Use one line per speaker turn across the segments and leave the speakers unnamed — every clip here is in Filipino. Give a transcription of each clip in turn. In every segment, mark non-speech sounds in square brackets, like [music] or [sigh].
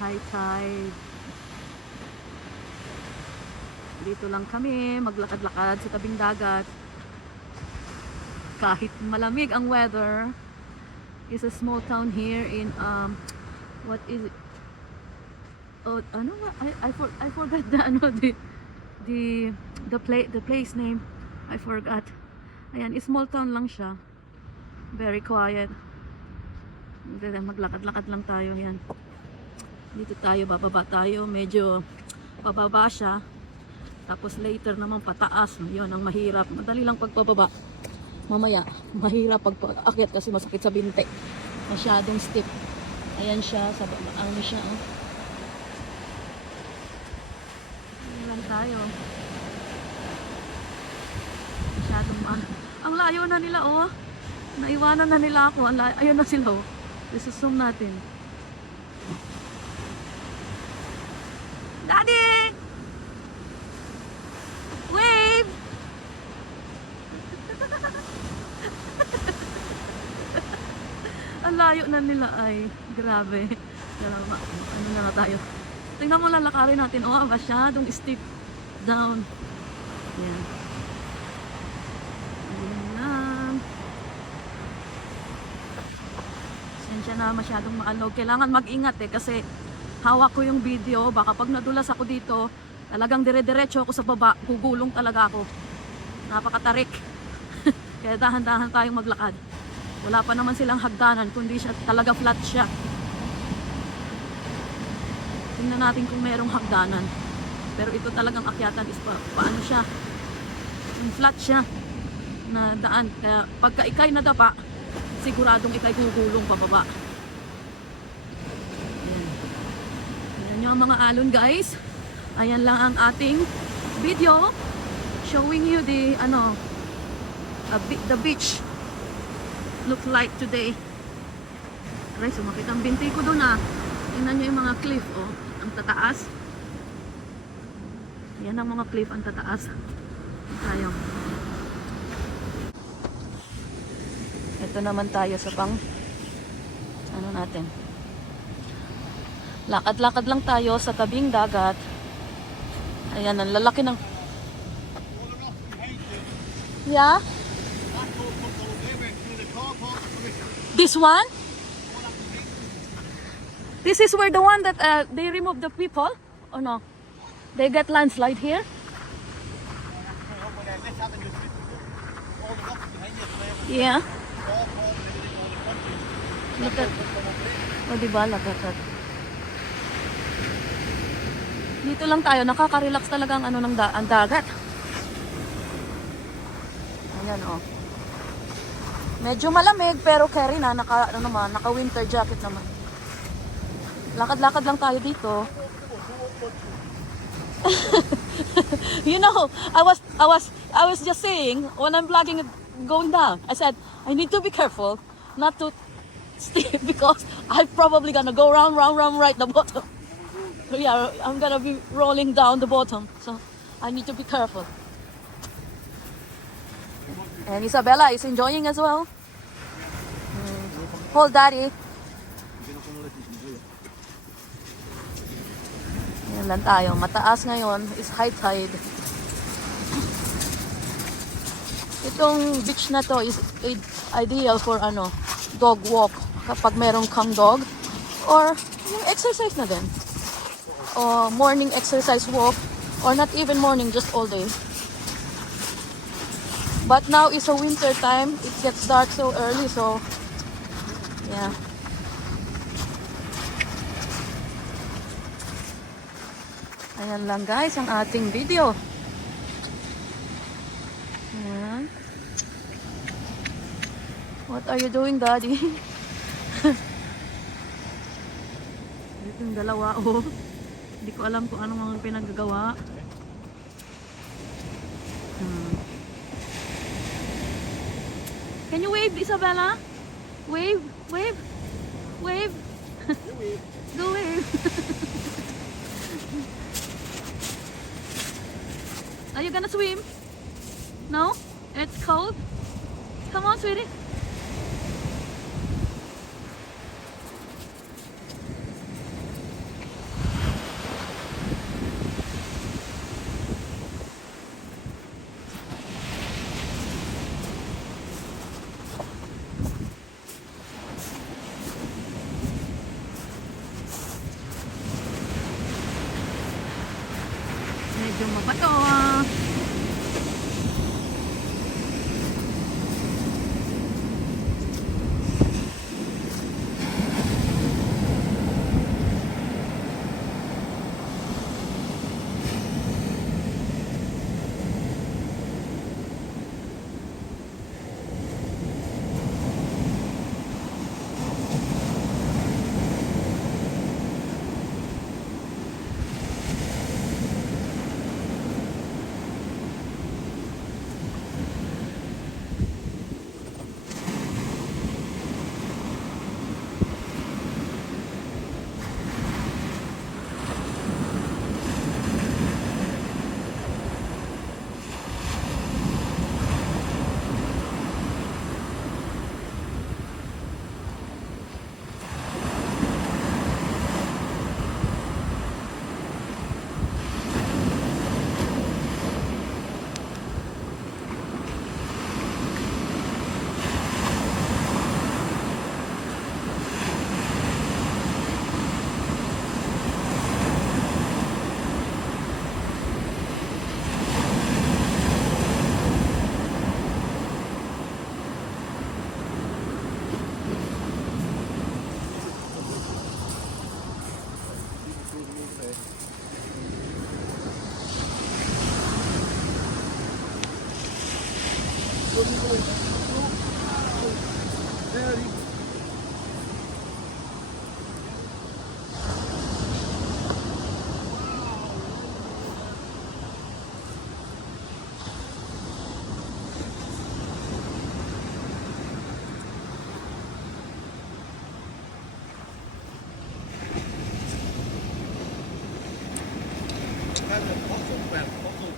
high tide. Dito lang kami, maglakad-lakad sa tabing dagat. Kahit malamig ang weather, is a small town here in um what is it? Oh, ano ba? I I, for, I forgot the [laughs] ano the the the play the place name. I forgot. Ayan, small town lang siya. Very quiet. Maglakad-lakad lang tayo yan. Dito tayo, bababa tayo. Medyo pababa siya. Tapos later naman pataas. Yun ang mahirap. Madali lang pagpababa. Mamaya, mahirap pag paakyat kasi masakit sa binte. Masyadong steep. Ayan siya, sa baba. Ano siya, oh. Ayan lang tayo. Masyadong ano. Ang layo na nila, oh. Naiwanan na nila ako. Ang. Ayun na sila, oh. Isusum natin. Daddy! Wave! Ang layo na nila ay grabe. Ma- ano na nga tayo. Tingnan mo lalakarin natin. Oh, masyadong steep down. Yan. Ayan lang. Sensya na masyadong maalog. Kailangan mag-ingat eh kasi hawak ko yung video. Baka pag nadulas ako dito, talagang dire-diretso ako sa baba. Gugulong talaga ako. Napakatarik. [laughs] Kaya dahan-dahan tayong maglakad. Wala pa naman silang hagdanan, kundi siya talaga flat siya. Tingnan natin kung merong hagdanan. Pero ito talagang akyatan is pa, paano siya? Yung flat siya na daan. Kaya pagka ikay nadapa, siguradong ikay gugulong pababa. Yung mga alon guys. Ayan lang ang ating video showing you the ano a bi- the beach look like today. Aray, sumakit ang binti ko doon ah. Tingnan nyo yung mga cliff oh. Ang tataas. Yan ang mga cliff ang tataas. Tayo. Ito naman tayo sa pang ano natin. Lakad-lakad lang tayo sa tabing dagat. Ayan, ang lalaki ng... Yeah? This one? This is where the one that uh, they remove the people? Or no? They get landslide here? Yeah. Look at... O, oh, diba? Look at that. Dito lang tayo, nakaka-relax talaga ang ano ng da ang dagat. Ayan, oh. Medyo malamig pero carry na naka ano naman, naka winter jacket naman. Lakad-lakad lang tayo dito. [laughs] you know, I was I was I was just saying when I'm vlogging going down, I said I need to be careful not to [laughs] stay because I'm probably gonna go round, round, round, right the bottom. Yeah, I'm gonna be rolling down the bottom, so I need to be careful. And Isabella is enjoying as well. Mm. Hold daddy. Yan lang tayo. Mataas ngayon is high tide. Itong beach na to is ideal for ano, dog walk kapag meron kang dog or yung exercise na din. Or morning exercise walk or not even morning, just all day. But now is a winter time. It gets dark so early, so yeah. Ayan lang guys ang ating video. Ayan. What are you doing, Daddy? [laughs] Dito yung dalawa, oh. Hindi ko alam kung anong mga pinagagawa. Hmm. Can you wave, Isabella? Wave, wave, wave. [laughs] Go wave. [laughs] Are you gonna swim? No? It's cold? Come on, sweetie.
That's a puzzle, man, puzzle.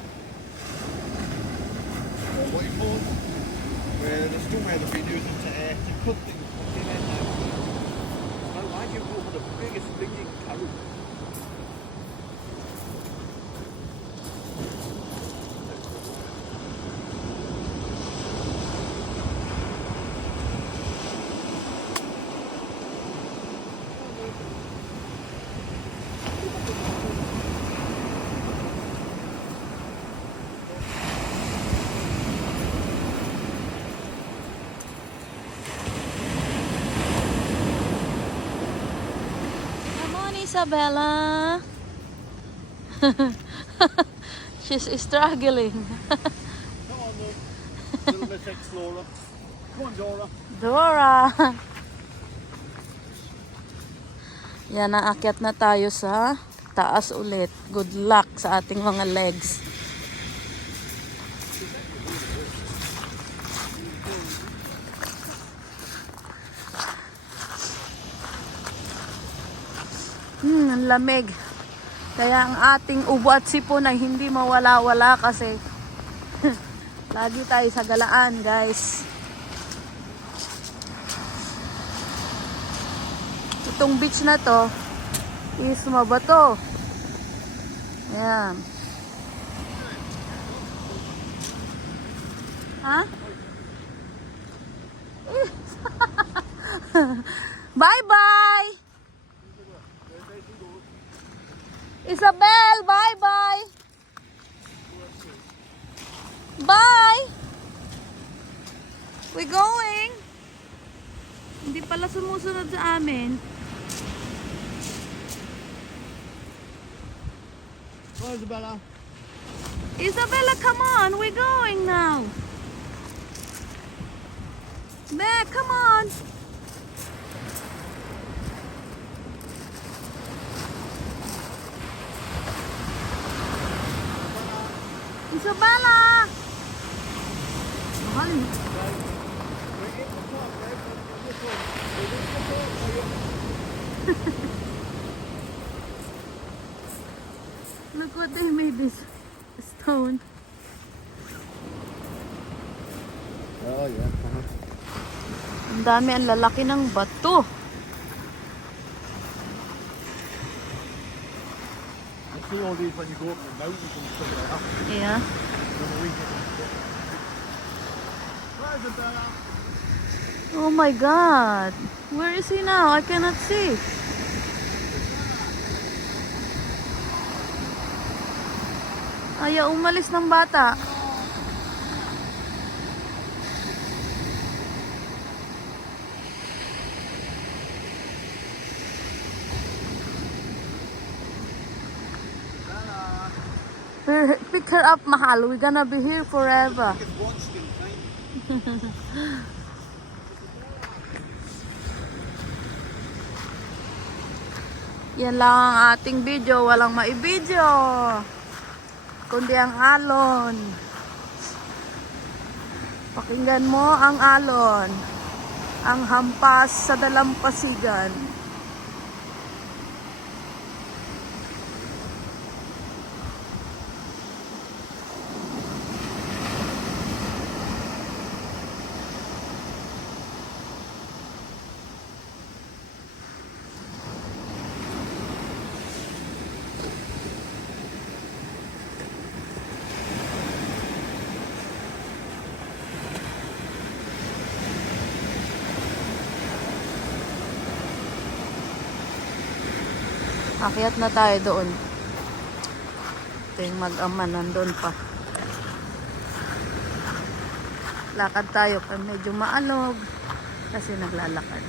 White hole. Where the still where they've been using to, uh, to cut things. fucking end now. Well, why do you go for the biggest stinging carrot?
Come on, Isabella. [laughs] She's struggling.
Come on, look. Little Miss Explorer. Come on, Dora.
Dora! Yan, naakyat na tayo sa taas ulit. Good luck sa ating mga legs. Hmm, ang lamig. Kaya ang ating ubo at sipon ay hindi mawala-wala kasi [laughs] lagi tayo sa galaan, guys. Itong beach na to is mabato. Ayan. Ha? [laughs] Bye-bye! Isabel, bye-bye! Bye! We going? Hindi pala sumusunod sa amin.
Come on, Isabella.
Isabella, come on, we're going now. Back, come on.
Are you- [laughs]
Look what they made this stone.
Oh, yeah. Uh-huh.
Ang dami, ang lalaki ng bato.
See all these when you go up the mountains and stuff like that.
Yeah.
When?
Oh my god. Where is he now? I cannot see. Ayaw umalis ng bata. Her up, mahal. We're gonna be here forever. [laughs] Yan lang ang ating video. Walang maibideo. Kundi ang alon. Pakinggan mo ang alon. Ang hampas sa dalampasigan. Akyat na tayo doon. Ito yung mag-ama nandun pa. Lakad tayo pag medyo maalog kasi naglalakad.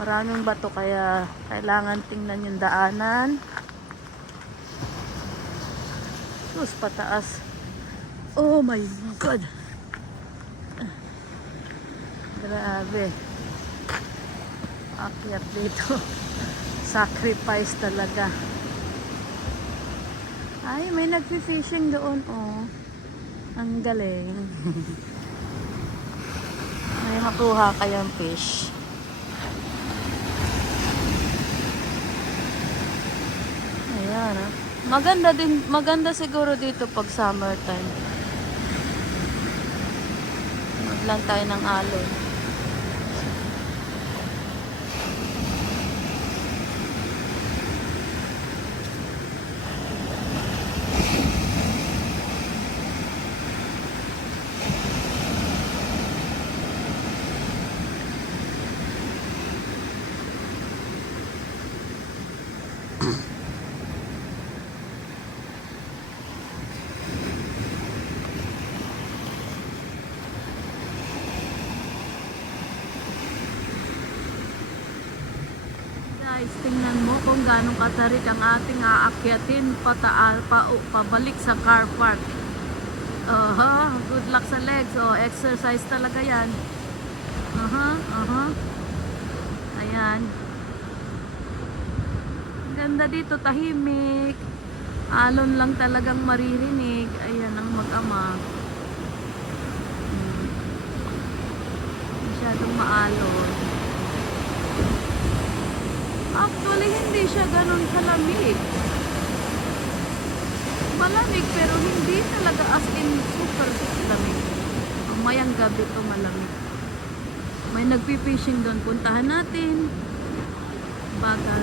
Maraming bato kaya kailangan tingnan yung daanan. Sus, pataas. Oh my God! Grabe. Akyat dito. [laughs] Sacrifice talaga. Ay, may nagfi-fishing doon, oh. Ang galing. [laughs] may makuha kayang fish. Ayan, ah. Maganda din, maganda siguro dito pag summertime. Maglang tayo ng alon. Guys, tingnan mo kung ganong katarik ang ating aakyatin pataal, pa, pabalik sa car park. Aha, good luck sa legs. Oh, exercise talaga yan. Aha, aha. Ayan. Ang Ganda dito, tahimik. Alon lang talagang maririnig. Ayan ang mag-ama. Hmm. Masyadong maalon. Actually, hindi siya ganun kalamig. Malamig pero hindi talaga as in super lamig. Mamayang gabi to malamig. May nagpi-fishing doon. Puntahan natin. Baka,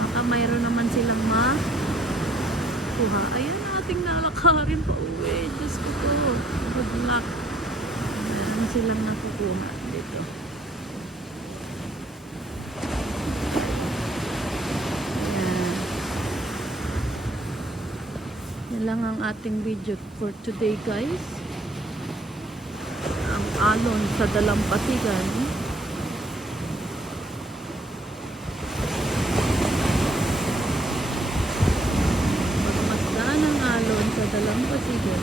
baka mayroon naman silang ma kuha. Ayan ating nalakarin pa uwi. Diyos ko to. Good luck. Meron silang nakukuha dito. Yan lang ang ating video for today guys. Ang alon sa dalampasigan. Pagmasdan ang alon sa dalampasigan.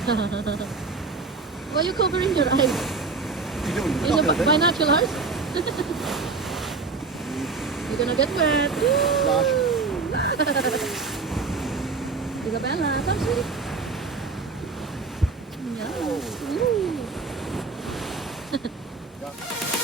[laughs] Why are you covering your eyes?
You?
Is bi- binoculars? [laughs] You're gonna get wet. Isabella, [laughs] come. Yeah. Ooh.
Yeah.